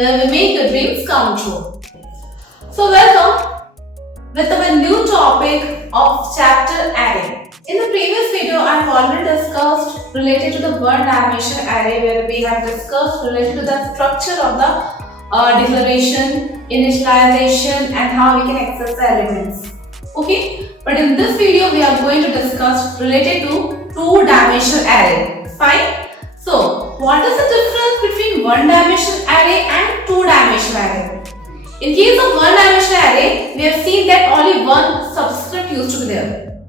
where we make your dreams come true. So welcome with our new topic of chapter array. In the previous video, I have already discussed related to the one dimension array, where we have discussed related to the structure of the declaration, initialization, and how we can access the elements. Okay, but in this video we are going to discuss related to two-dimensional array. Fine. So, what is the difference between one-dimensional array and two-dimensional array? In case of one-dimensional array, we have seen that only one subscript used to be there,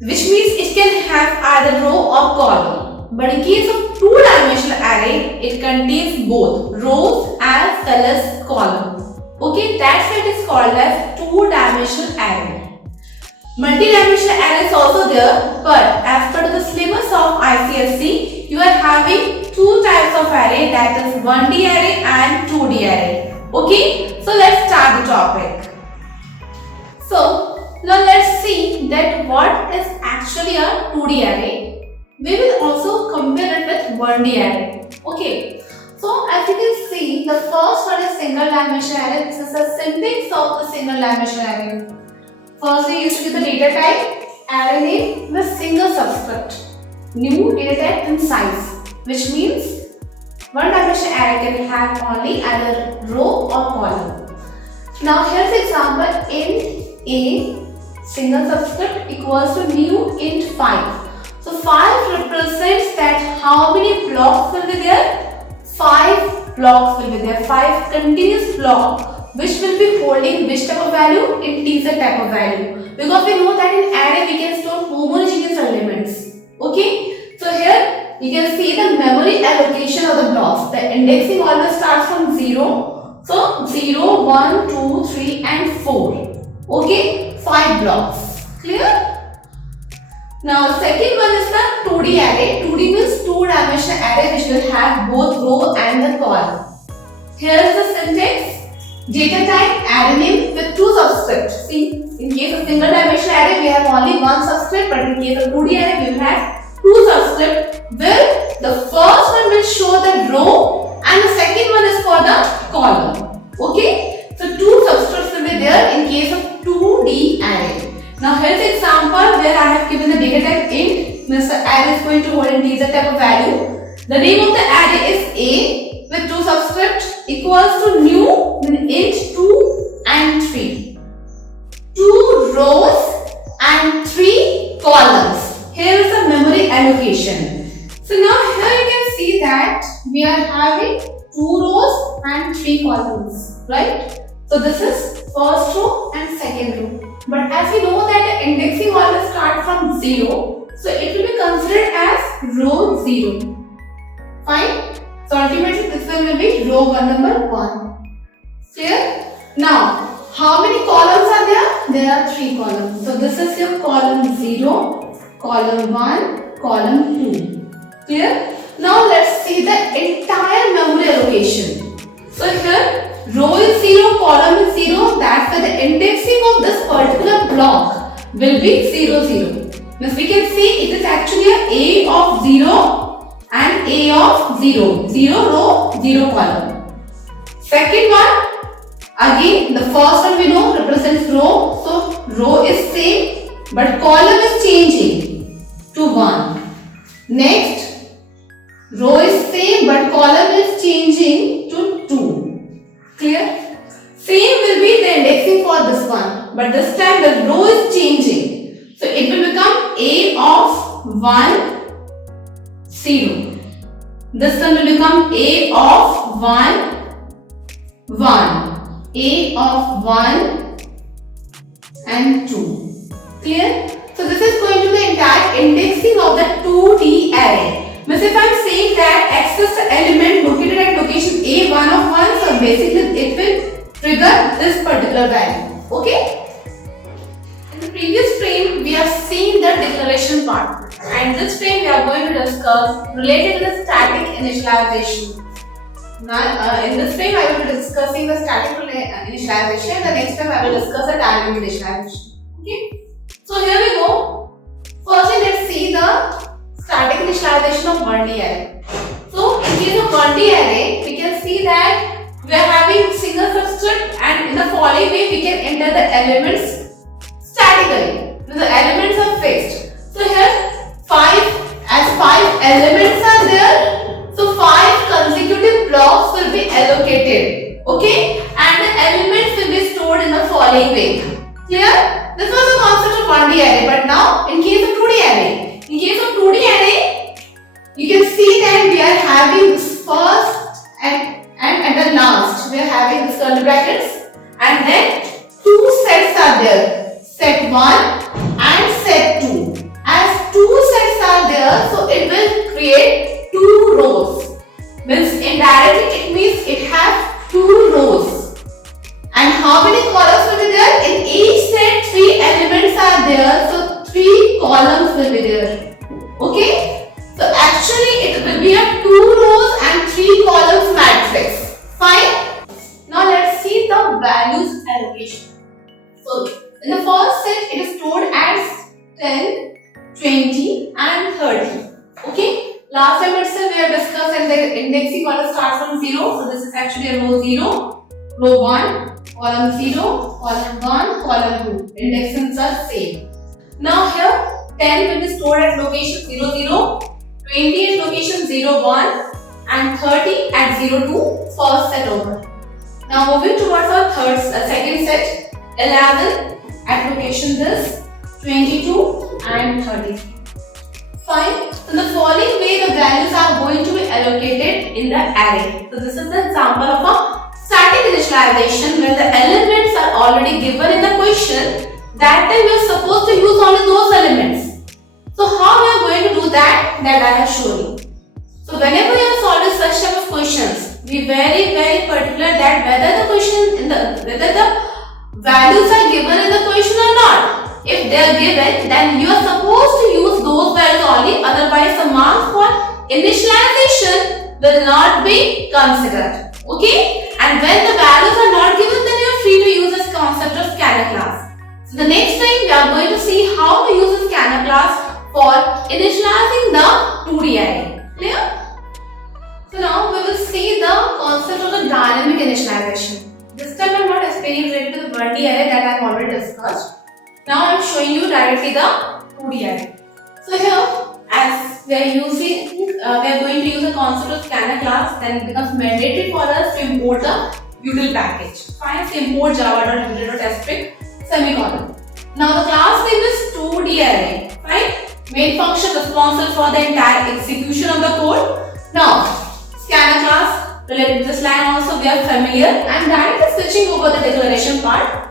which means it can have either row or column. But in case of two-dimensional array, it contains both rows as well as column. Okay, that's why it is called as two-dimensional array. Multi-dimensional array is also there, but as per the syllabus of ICSE, you are having two types of array, that is 1D array and 2D array. Okay, so let's start the topic. So now let's see that what is actually a 2D array. We will also compare it with 1D array. Okay. So as you can see, the first one is single dimensional array. This is a syntax of the single dimensional array. First we used to give the data type, array name with single subscript, new data type and size, which means one dimensional array can have only either row or column. Now here's the example: int a single subscript equals to new int 5. So 5 represents that how many blocks will be there? 5 blocks will be there, 5 continuous blocks which will be holding which type of value? Integer type of value. Because we know that in array we can store homogeneous elements. Okay, so here you can see the memory allocation of the blocks. The indexing always starts from 0. So 0, 1, 2, 3 and 4. Okay, 5 blocks. Clear? Now second one is the 2D array. 2D means two-dimensional array which will have both row and the column. Here is the syntax. Data type array name with two subscripts. See, in case of single dimensional array we have only one subscript, but in case of 2D array we will have two subscripts, where the first one will show the row and the second one is for the column. Okay, so two subscripts will be there in case of 2D array. Now here's an example where I have given the data type int, means the array is going to hold integer type of value. The name of the array is a with two subscripts equals to new int 2 and 3. 2 rows and 3 columns. Here is the memory allocation. So now here you can see that we are having 2 rows and 3 columns, right? So this is first row and second row. But as we know that the indexing always starts from 0, so it will be considered as row 0. Fine? So ultimately this one will be row number 1. Clear? Now, how many columns are there? There are 3 columns. So this is your column 0, column 1, column 2. Clear? Now let's see the entire memory allocation. So here row is 0, column is 0. That's why the indexing of this particular block will be 0, 0. Means we can see it is actually a of 0 and a of 0. 0 row, 0 column. Second one, again the first one we know represents row. So row is same but column is changing to 1. Next, row is same but column is changing to 2. Clear? Same will be the indexing for this one, but this time the row is changing. So it will become a of 1, 0. This one will become a of 1, 1. A of 1 and 2. Clear? So this is going to be the entire indexing of the 2D array. Means if I am saying that access the element located at location A 1 of 1, so basically it will trigger this particular value. Okay? In the previous frame we have seen the declaration part. And this frame we are going to discuss related to the static initialization. Now, in this frame I will be discussing the static initialization. The next frame I will discuss the dynamic initialization. Okay. So here we go. Firstly, let's see the static initialization of 1D array. So in case of 1D array, we can see that elements statically. The elements are fixed. So here 5 elements are there. So 5 consecutive blocks will be allocated. Okay? And the elements will be stored in the following way. Clear? This was the concept of 1D array. But now in case of 2D array. In case of 2D array, you can see that we are having this first and the last. We are having this curly brackets. And then 2 sets are there. Set 1 and set 2. As 2 sets are there, so it will create 2 rows. Means indirectly it means it has 2 rows. And how many columns will be there? In each set 3 elements are there, so 3 columns will be there. Okay? So actually it will be a 2 rows and 3 columns matrix. Fine? Now let's see the values allocation. So in the first set it is stored as 10, 20 and 30. Okay? Last time itself we have discussed and the indexing order starts from 0. So this is actually a row 0, row 1, column 0, column 1, column 2. Indexings are same. Now here 10 will be stored at location 0, 0, 20 at location 0, 1 and 30 at 0, 2. First set over. Now moving towards our second set, 11 at location this, 22 and 33. Fine. So the following way the values are going to be allocated in the array. So this is the example of a static initialization where the elements are already given in the question. That time we are supposed to use only those elements. So how we are going to do that? That I have shown you. So whenever you are solving such type of questions, be very particular that whether the values are given in the question or not. If they are given, then you are supposed to use those values only, otherwise the marks for initialization will not be considered. Okay? And when the values are not given, then you are free to use this concept of scanner class. So the next time we are going to see how to use the scanner class for initializing the 2D array. Clear? So now we will see the concept of the dynamic initialization. This time I am not explaining related to the 1D array that I have already discussed. Now I am showing you directly the 2D array. So here, as we are going to use the concept of scanner class, then it becomes mandatory for us to import the util package. Fine, so import java.util.strip semicolon. Now the class name is 2D array. Fine, main function responsible for the entire execution of the code. Now scanner class related to this line also we are familiar, and directly switching over the declaration part.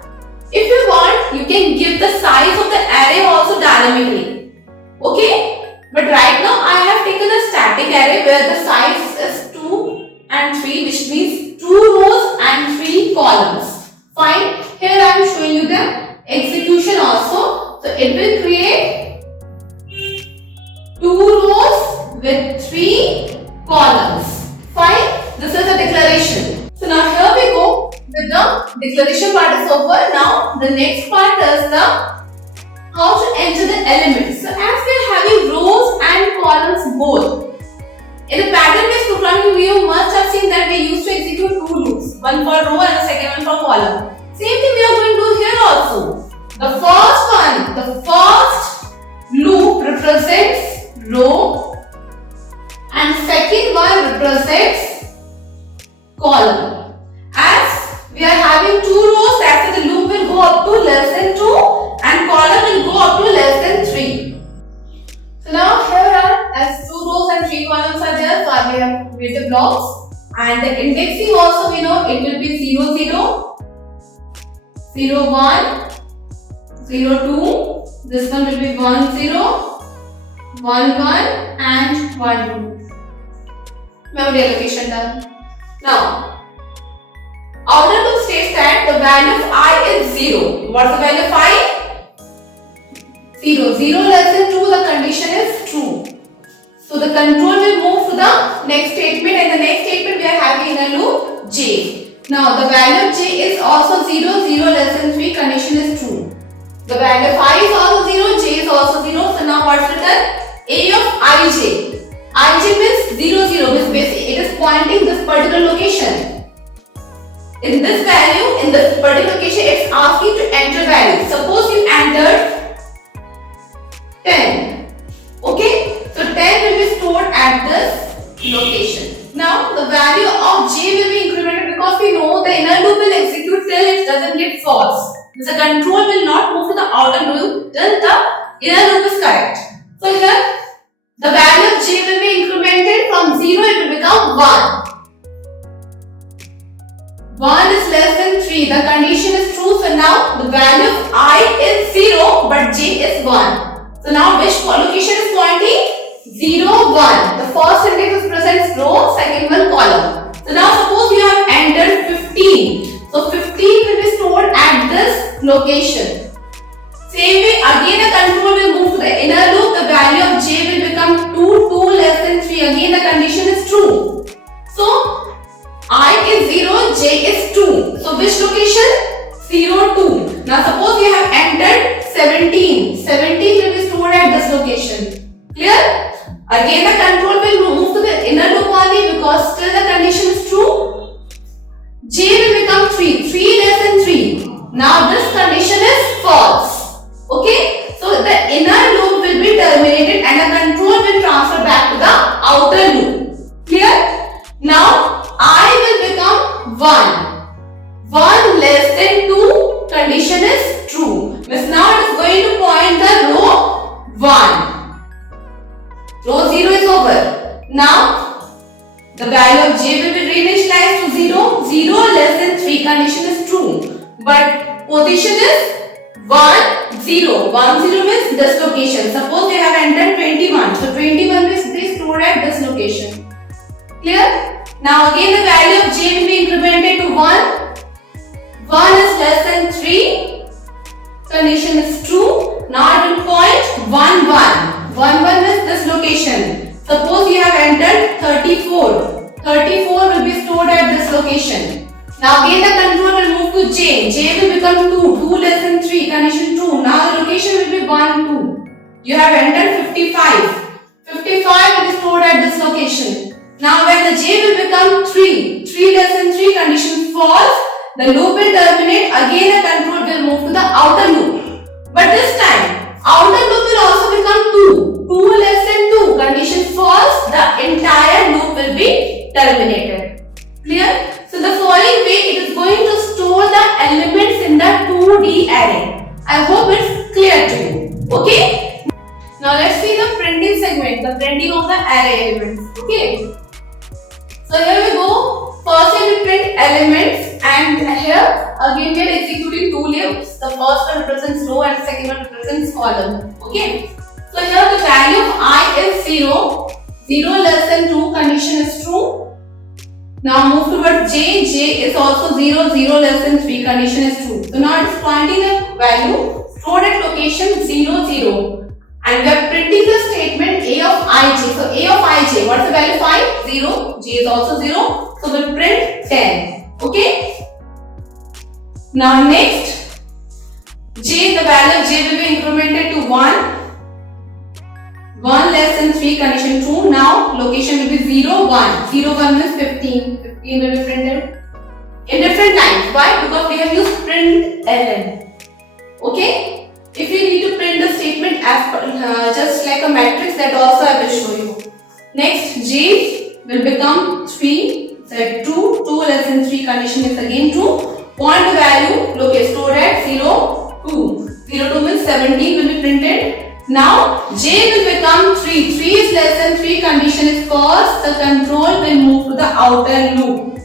If you want, you can give the size of the array also dynamically. Okay? But right now I have taken a static array where the size is 2 and 3, which means 2 rows and 3 columns. Fine. Here I am showing you the execution also. So it will create 2 rows with 3 columns. Fine. This is the declaration. So now here we go. With the declaration part is over. Now the next part is the how to enter the elements. So as we are having rows and columns both. In the pattern based programming you must have seen that we used to execute 2 loops. One for row and the second one for column. Same thing we are going to do here also. The first loop represents row and second one represents column. As we are having 2 rows, that's why the loop will go up to less than 2 and column will go up to less than 3. So now here are as 2 rows and 3 columns are there, so we have created blocks, and the indexing also we know it will be 0, 0, 0, 1, 0, 2, this one will be 1, 0, 1, 1 and 1, 2. Memory allocation done. Now outer loop states that the value of I is 0. What is the value of I? 0. 0 less than 2, the condition is true. So the control will move to the next statement, and the next statement we are having in a loop j. Now the value of j is also 0. 0 less than 3, condition is true. The value of I is also 0, j is also 0. So now what's written? A of ij. Ij means 0, 0, means basically it is pointing this particular location. in this value, in this particular location, it's asking to enter value. Suppose you entered 10. Okay, so 10 will be stored at this location. Now the value of j will be incremented because we know the inner loop will execute till it doesn't get false. The control will not move to the outer loop till the inner loop is correct. So here the value of j will be incremented from 0, it will become 1. 1 is less than 3. The condition is true. So now the value of I is 0 but j is 1. So now which location is pointing? 0, 1. The first index is present row, second one column. So now suppose you have entered 15. So 15 will be stored at this location. Same way again the control will move to the inner loop. The value of j will become 2, 2 less than 3. Again the condition is true. So I is 0, j is 2. So which location? 0, 2. Now suppose you have entered 17. 17 will be stored at this location. Clear? Again the control will move to the inner loop only because still the condition is true. J will become 3. 3 less than 3. Now this condition is false. Okay? So the inner loop will be terminated and the control will transfer back to the outer loop. Clear? Now I will become 1. 1 less than 2, condition is true. Means now it is going to point the row 1. Row 0 is over. Now the value of j will be reinitialized to 0. 0 less than 3, condition is true. But position is 1, 0. 1, 0 means this location. Suppose we have entered 21. So 21 will be stored at this location. Clear? Now again the value of j will be incremented to 1. 1 is less than 3. Condition is true. Now it will point 1, 1. 1, 1 is this location. Suppose you have entered 34. 34 will be stored at this location. Now again the control will move to j. j will become 2. 2 less than 3. Condition true. Now the location will be 1, 2. You have entered 55. 55 will be stored at this location. Now when the j will become 3, 3 less than 3, condition false, the loop will terminate, again the control will move to the outer loop. But this time, outer loop will also become 2, 2 less than 2, condition false, the entire loop will be terminated. Clear? So the following way it is going to store the elements in the 2D array. I hope it's clear to you. Okay? Now let's see the printing segment, the printing of the array elements. Okay? So here we go. First we print elements and here again we are executing two loops. The first one represents row and the second one represents column. Okay. So here the value of I is 0. 0 less than 2, condition is true. Now move towards j. J is also 0. 0 less than 3, condition is true. So now it is pointing the value stored at location 0, 0. And we are printing the statement a of ij. So a of ij, what is the value of I? 0. J is also 0. So we'll print 10. Okay. Now next, j, the value of j will be incremented to 1. 1 less than 3, condition true. Now location will be 0, 1. 0, 1 means 15. 15 will be printed in different lines. Why? Because we have used print ln. Okay. If you need to print the statement as just like a matrix, that also I will show you. Next, j will become 3. So 2, 2 less than 3, condition is again true. Point the value, look, stored at 0, 2. 0, 2 means 17 will be printed. Now j will become 3. 3 is less than 3, condition is false. The control will move to the outer loop.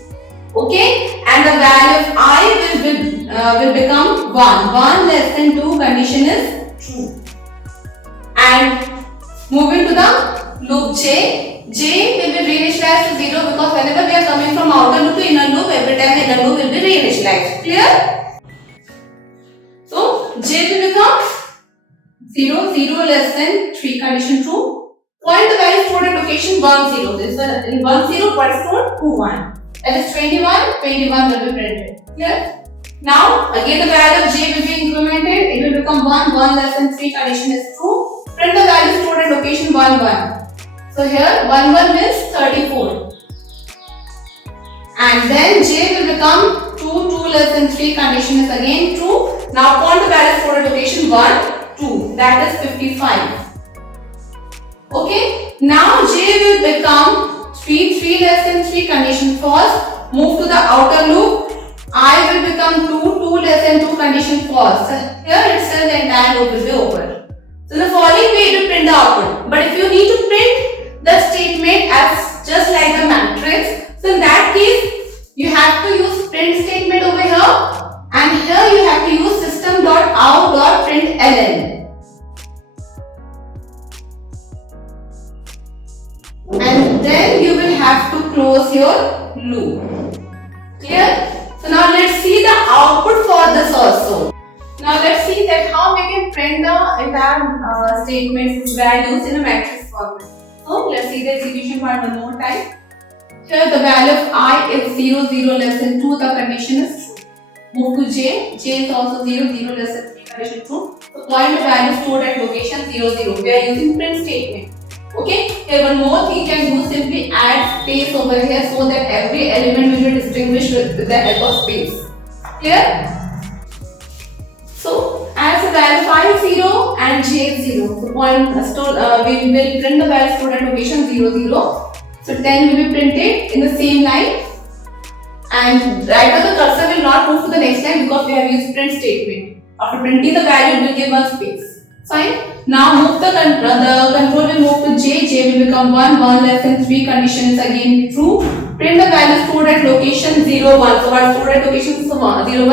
Okay, and the value of I will become 1. 1 less than 2, condition is true. And moving to the loop j. J will be reinitialized to 0 because whenever we are coming from outer loop to inner loop, every time the inner loop will be reinitialized. Clear? So j will become 0. 0 less than 3, condition true. Point the value stored at location 1, 0. This one in 1, 0, what is stored? 2, 1. That is 21, 21 will be printed. Clear? Now, again the value of j will be incremented. It will become 1, 1 less than 3, condition is true. Print the value stored at location 1, 1. So here 1, 1 means 34. And then j will become 2, less than 3 condition is again true. Now upon the value stored at location 1, 2, that is 55. Okay, now J will become 3 less than 3 condition false. Move to the outer loop. I will become 2 less than 2 condition false. So here itself the entire loop will be over. So the following way to print the output. But if you need to print the statement as just like a matrix, so in that case you have to use print statement over here, and here you have to use system.out.println. And then you will have to close your loop. Clear? So now let's see the output for this also. Now let's see that how we can print the entire statements values in a matrix format. So let's see the execution part one more time. Here the value of I is 0, 0 less than 2, the condition is true. Move to J, J is also 0, 0 less than 3, condition true. So point the value stored at location 0, 0. We are using print statement. Okay, here one more thing you can do, simply add space over here so that every element will be distinguished with the help of space. Clear? So as the value 5 0 and J is 0. So point we will print the value stored at location 0, 0. So 10 will be printed in the same line, and right now the cursor will not move to the next line because we have used print statement. After printing the value, it will give us space. Fine. Now move the control will move to J. J will become 1, 1 less than 3 condition is again true. Print the value stored at location 0, 1. So what stored at location is 0, 1,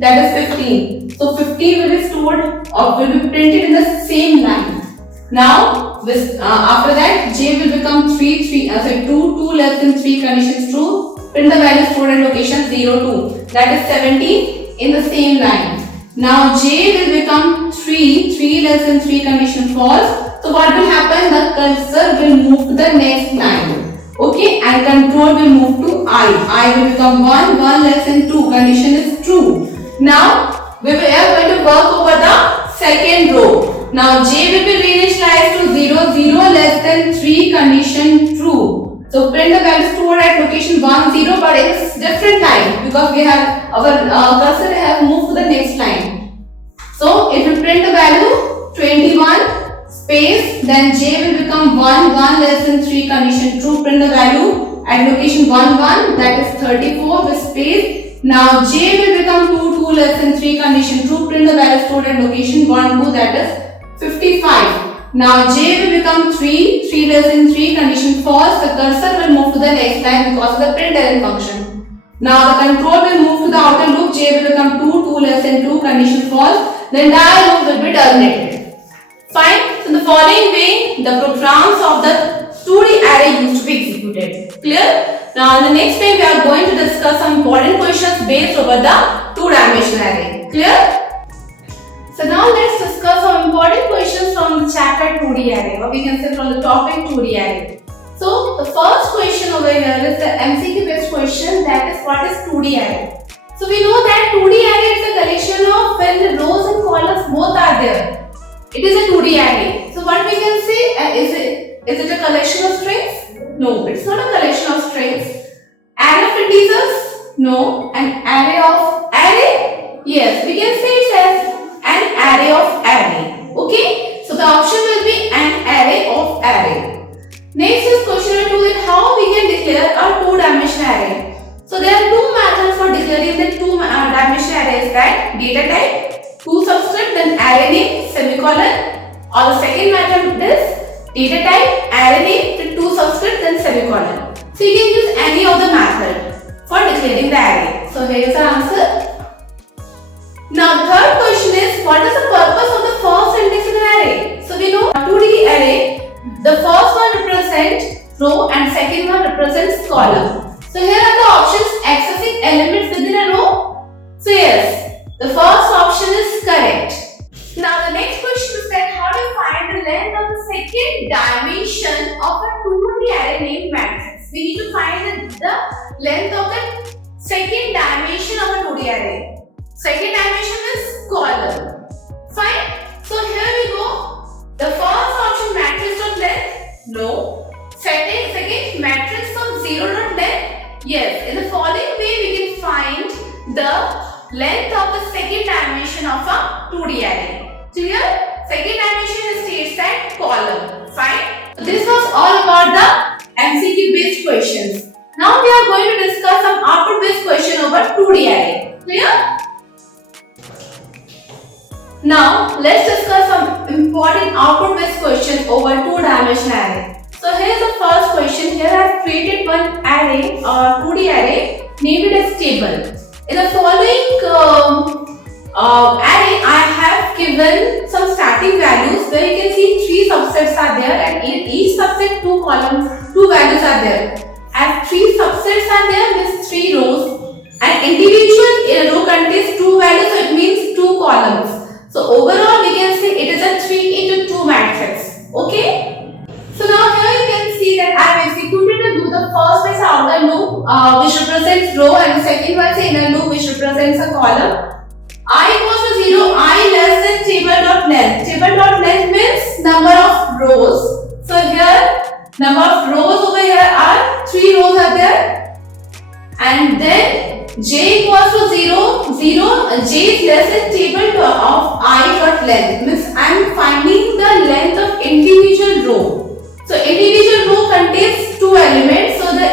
that is 15. So 15 will be stored or will be printed in the same line. Now with after that J will become 2 less than 3 conditions true. Print the value stored at location 0, 2, that is 17 in the same line. Now J will become 3 less than 3 condition false. So what will happen? The cursor will move to the next line. Okay, and control will move to I will become 1 less than 2, condition is true. Now we are going to work over the second row. Now J will be reinitialized to 0, 0 less than 3, condition true. So print the value stored at location 1, 0, but it's different line because we have our cursor have moved to the next line. So it will print the value 21 space, then J will become 1 less than 3, condition true. Print the value at location 1, 1, that is 34 with space. Now J will become 2 less than 3, condition true. Print the value stored at location 1, 2, that is 55. Now J will become 3 less than 3, condition false. The cursor will move to the next line because of the println function. Now the control will move to the outer loop. J will become 2 less than 2, condition false. The entire loop will be terminated. Fine. So the following way the programs of the 2D array used to be executed. Clear? Now in the next page we are going to discuss some important questions based over the 2-dimensional array. Clear? So now let's discuss some important questions from the chapter 2D array, or we can say from the topic 2D array. So the first question over here is the MCQ based question, that is what is 2D array. So we know that 2D array is a collection of when the rows and columns both are there. It is a 2D array. So what we can say, is it a collection of strings? No, it's not a collection of strings. Array of integers? No. An array of array? Yes, we can say it as an array of array. Okay, so the option will be an array of array. Next is question number 2, is how we can declare a 2-dimensional array. So there are two methods for declaring the 2-dimensional arrays, that data type, 2 subscript, then array name, semicolon, or the second method is data type, array name, then 2 subscript, then semicolon. So you can use any of the method for declaring the array. So here is the answer. Now third question is, what is the purpose of the first index in an array? So we know 2D array, the first one represents row and second one represents column. So here are the options accessing elements within a row. So yes, the first option is correct. Now the next question is that how do you find the length of the second dimension of a 2D array named matrix? We need to find the length of the second dimension of a 2D array. Second dimension is column. Fine. So here we go. The first option, matrix of length. No. Second matrix of 0 dot length. Yes. In the following way we can find the length of the second dimension of a 2D array. Clear? Second dimension states that column. Fine. This was all about the MCQ based questions. Now we are going to discuss some output based question over 2D array. Clear? Now let's discuss some important output based question over 2-dimensional array. So here's the first question. Here I have created one array or 2D array, named it as table. In the following array, I have given some starting values where you can see 3 subsets are there, and in each subset 2 columns, 2 values are there. As 3 subsets are there, means 3 rows. An individual row contains 2 values, so it means 2 columns. So overall we can say it is a 3 into 2 matrix. Okay. So now here you can see that I have executed a loop. The first is outer loop which represents row, and the second one is inner loop which represents a column. I equals to 0, I less than table.length. Table.length means number of rows. So here number of rows over here are 3 rows are there, and then j equals to 0, 0, j is less than table of I.length, means I am finding the length of individual row. So individual row contains 2 elements, so the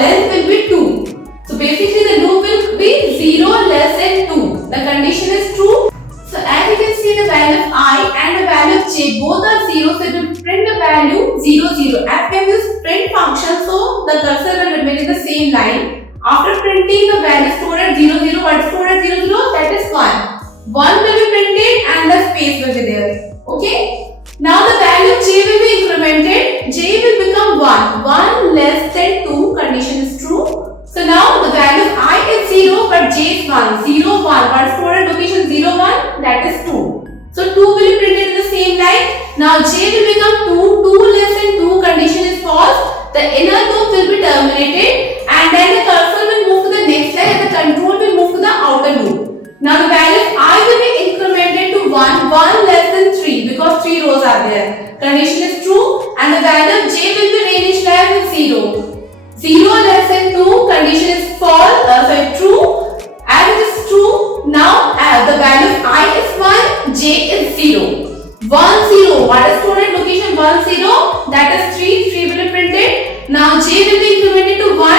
length will be 2. So basically the loop will be 0 less than 2. The condition is true. So as you can see, the value of I and the value of j both are 0, so it will print the value 0, 0. As we have used print function, so the cursor will remain in the same line. After printing the value stored at 0, 0, what is stored at 0, 0? That is 1. 1 will be printed and the space will be there. Okay. Now the value of j will be incremented. J will become 1. 1 less than 2. Condition is true. So now the value of I is 0 but j is 1. 0, 1. What is stored at location 0, 1? That is 2. So 2 will be printed in the same line. Now j will become 2. 2 less than 2. Condition is false. The inner loop will be terminated, and then the cursor will move to the next line and the control will move to the outer loop. Now the value of I will be incremented to 1, 1 less than 3 because 3 rows are there. Condition is true, and the value of j will be rearranged as 0. 0 less than 2, condition is false, true. As it is true, now the value of I is 1, j is 0. 1, 0. What is stored at location 1, 0? That is 3. 3 will be printed. Now j will be incremented to 1.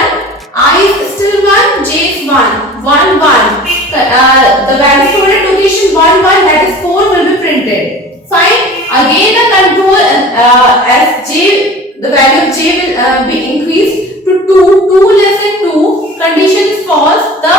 I is still 1. J is 1. 1, 1. The value stored at location 1, 1. That is 4 will be printed. Fine. Again the control as j, the value of j will be increased to 2. 2 less than 2. Condition is false. The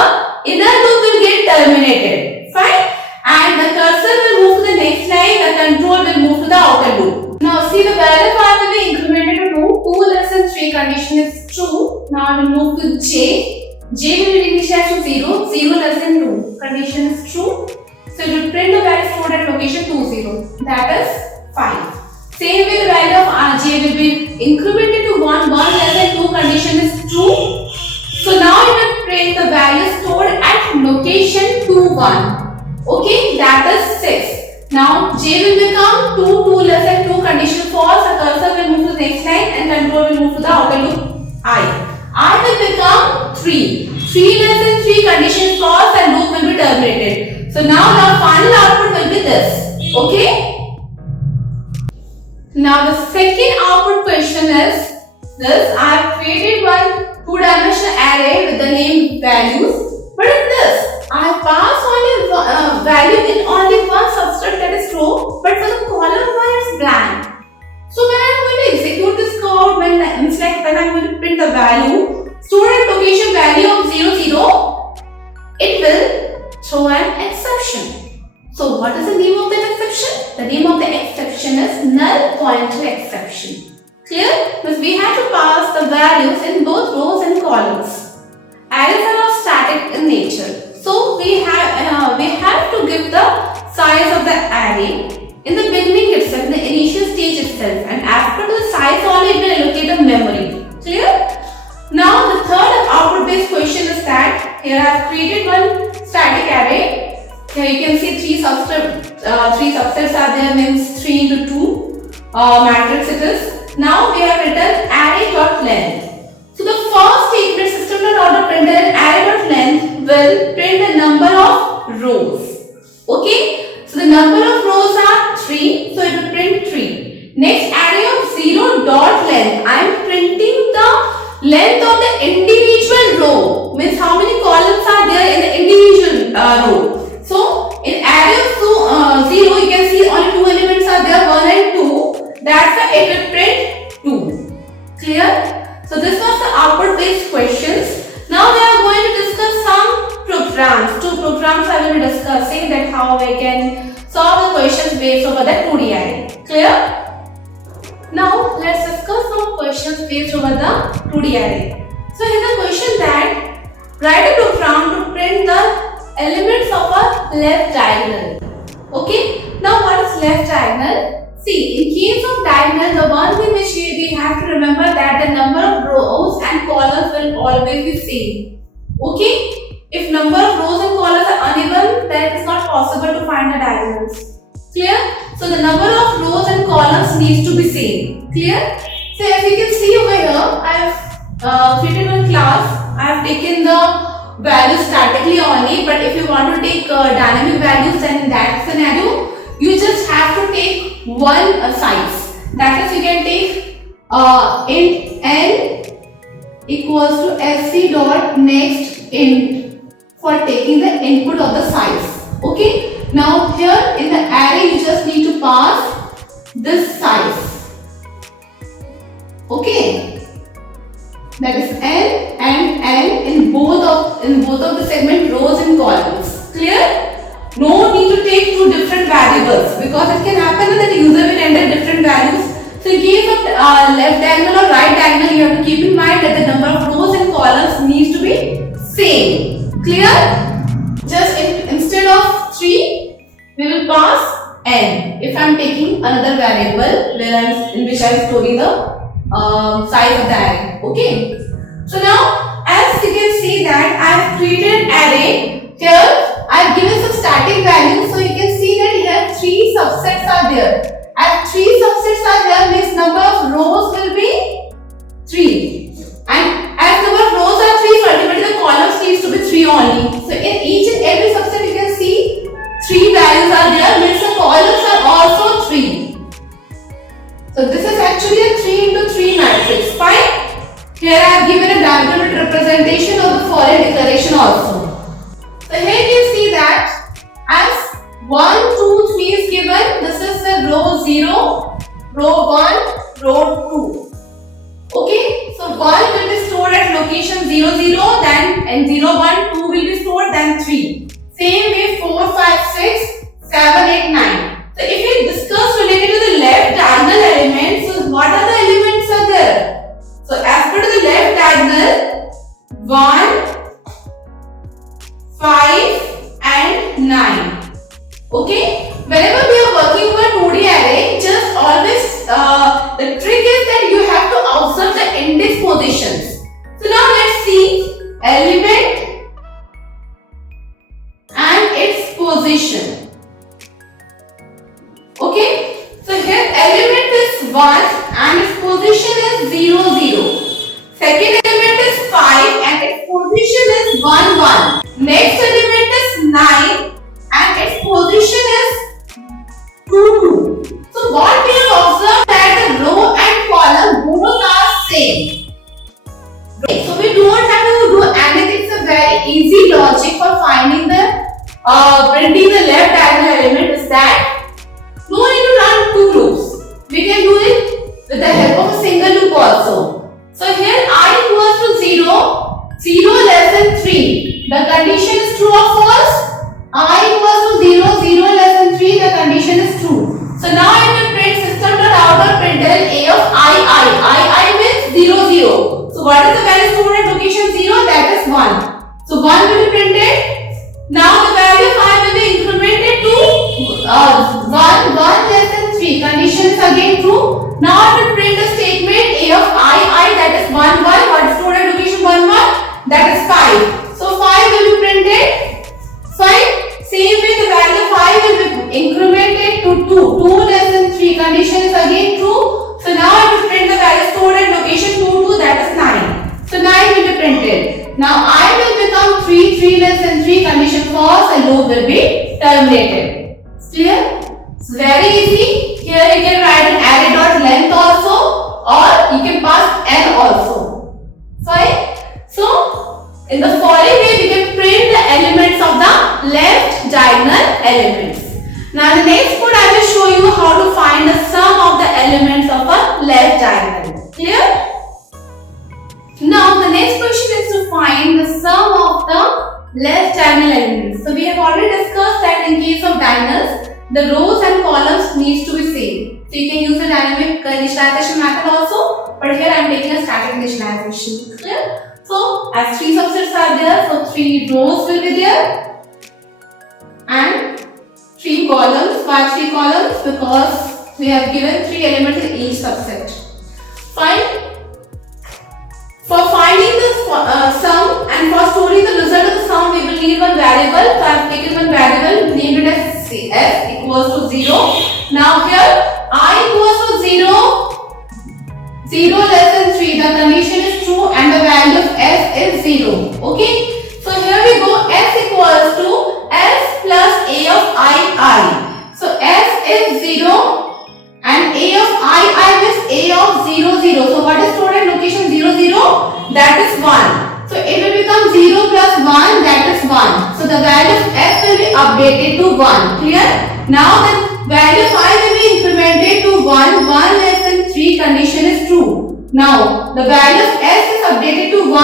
inner loop will get terminated. Fine. And the cursor will move to the next line, the control will move to the outer loop. Now see, the value of I will be incremented to 2. 2 less than 3, condition is true. Now I will move to j. J will be initialized to 0. 0 less than 2, condition is true. So it will print the value stored at location 2, 0. That is 5. Same way the value of j will be incremented to 1. 1 less than 2, condition is true. So now it will print the value stored at location 2, 1. Okay, that is 6. Now j will become 2, 2 less than 2, condition false. The cursor will move to the next line and control will move to the outer loop I. I will become 3. 3 less than 3, condition false, and loop will be terminated. So now the final output will be this. Okay. Now the second output question is this. I have created one 2-dimensional array with the name values. What is this? I pass only value in only one subset, that is row, but for the column one it's blank. So when I am going to execute this code, when I am going to print the value, stored at location value of 0, 0, it will throw an exception. So what is the name of the exception? The name of the exception is null pointer exception. Clear? Because we have to pass the values in both rows and columns. Arrays are not static in nature. So we have to give the size of the array in the beginning itself, in the initial stage itself, and after the size only it will allocate the memory. Clear? Now the third output based question is that here I have created one static array. Here you can see three subsets are there, means 3 into 2 matrix it is. Now we have written array.length. So the first statement, system.out.println array.length will will print the number of rows. Okay, so the number of rows are 3, so it will print 3. Next, array of 0 dot length. I am printing the length of the individual row, means how many columns are there in the individual row. So in array of 0, you can see only 2 elements are there, 1 and 2. That's why it will print 2. Clear? So this was the output based questions. Now we are going to discuss some programs. 2 programs I will be discussing, that how we can solve the questions based over the 2D array. Clear? Now let's discuss some questions based over the 2D array. So here's the question that write a program to print the elements of a left diagonal. Okay, now what is left diagonal? See, in case of diagonal, the one thing which we have to remember that the number of rows and columns will always be same. Okay, if number of rows and columns are uneven, then it is not possible to find the diagonals. Clear? So the number of rows and columns needs to be same. Clear? So as you can see over here, I have treated one class. I have taken the values statically only, but if you want to take dynamic values, then in that scenario, you just have to take one size. That is, you can take int n equals to sc dot next int for taking the input of the size. Okay. Now here in the array, you just need to pass this size. Okay. That is n and n in both of the segment rows and columns. Clear? No need to take 2 different variables, because it can happen that the user will enter different values. So in case of left diagonal or right diagonal, you have to keep in mind that the number of rows and columns needs to be same. Clear? Just instead of 3, we will pass n if I am taking another variable in which I am storing the size of the array. Okay. So now, as you can see that I have created an array. Here I have given some static values, so you can see that here 3 subsets are there. As 3 subsets are there, means number of rows will be 3. And as number of rows are 3, so ultimately the columns needs to be 3 only. So in each and every subset, you can see 3 values are there, means the columns are also 3. So this is actually a 3 into 3 matrix. Fine. Here I have given a diagonal representation of the following declaration also. So here you see that as 1, 2, 3 is given, this is the row 0, row 1, row 2. Okay, so 1 will be stored at location 0, 0, then and 0, 1, 2 will be stored, then 3. Same way 4, 5, 6, 7, 8, 9. So if we discuss related to the left diagonal elements, so what are the elements are there? So as per the left diagonal, 1, 5 and 9. Okay, whenever we are working with 2D array, just always the trick is that you have to observe the index positions. So now let's see element and its position. Okay, so here element is 1 and its position is 0, 0. Second element is 5 and its position is 1, 1. Next element is 9 and its position is 2, 2. So what we have observed that the row and column both are same. So we don't have to do anything. It's a very easy logic for finding the printing the left diagonal element is that no need to run 2 loops. We can do it with the help of a single loop also. So here I equals to 0, 0 less than 3. The condition is true or false? I equals to 0, 0 less than 3. The condition is true. So now it will print system.out.println a of I means 0, 0. So what is the value stored at location 0? That is 1. So 1 will be printed. Now the value of I will be incremented to 1 less than 3. Condition is again true. Now it will print the statement a of I that is 1, 1. What is stored at location 1, 1? That is 5. So 5 will be printed. Fine. Same way the value of 5 will be incremented to 2. 2 less than 3. Condition is again true. So now it will print the value stored at location 2, 2. That is 9. So 9 will be printed. Now I will become 3, 3 less than false and loop will be terminated. Clear? It's very easy. Here you can write an array dot length also, or you can pass n also. Fine. So in the following way we can print the elements of the left diagonal elements. Now in the next code I will show you how to find the sum of the elements of a left diagonal. Clear? Now the next question is to find the sum of the left diagonal elements. So we have already discussed that in case of diagonals, the rows and columns needs to be same. So you can use the dynamic initialization method also, but here I am taking a static initialization. Clear? So as 3 subsets are there, so 3 rows will be there and 3 columns. Why 3 columns? Because we have given 3 elements in each subset. Fine. For finding the sum and for storing the result of the sum, we will need one variable. So I have taken one variable, named it as f equals to 0. Now here I equals to 0, 0 less than 3. The condition is true and the value of f is 0. Okay. So here we go. F equals to s plus a of I. So f is 0. And a of I is a of 0, 0. So what is stored at location 0, 0? That is 1. So it will become 0 plus 1, that is 1. So the value of f will be updated to 1. Clear? Now the value of I will be incremented to 1. 1 less than 3 condition is true. Now the value of s is updated to 1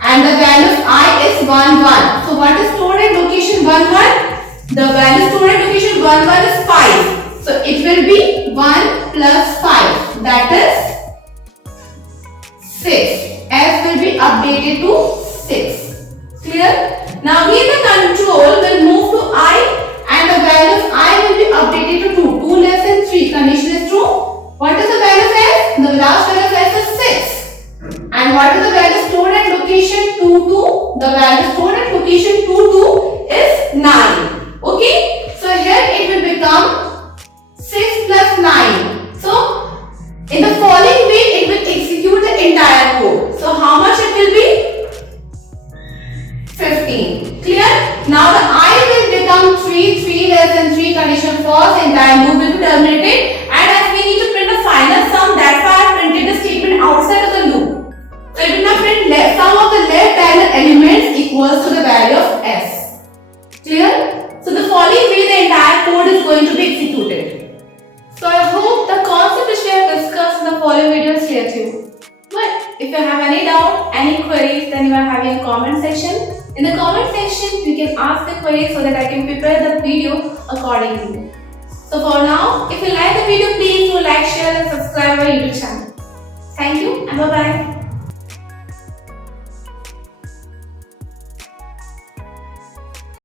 and the value of I is 1, 1. So what is stored at location 1, 1? The value stored at location 1, 1 is 5. So it will be 1 plus 5, that is 6. F will be updated to 6. Clear? Now here the control will move to I and the value of I will be updated to 2. 2 less than 3, condition is true. What is the value of F? The last value of F is 6. And what is the value stored at location 2, 2? The value stored at location 2, 2 is 9. Okay? So here it will become 6 plus 9. So, in the following way, it will execute the entire code. So, how much it will be? 15. Clear? Now, the I will become 3. 3 less than 3 condition false. Entire loop will be terminated. And as we need to print the final sum, that's why I have printed the statement outside of the loop. So, it will now print sum of the left diagonal elements equals to the value of s. Clear? So, the following way, the entire code is going to be executed. So I hope the concept which we have discussed in the following video is clear to you. But if you have any doubt, any queries, then you are having a comment section. In the comment section, you can ask the queries so that I can prepare the video accordingly. So for now, if you like the video, please do like, share and subscribe our YouTube channel. Thank you and bye-bye.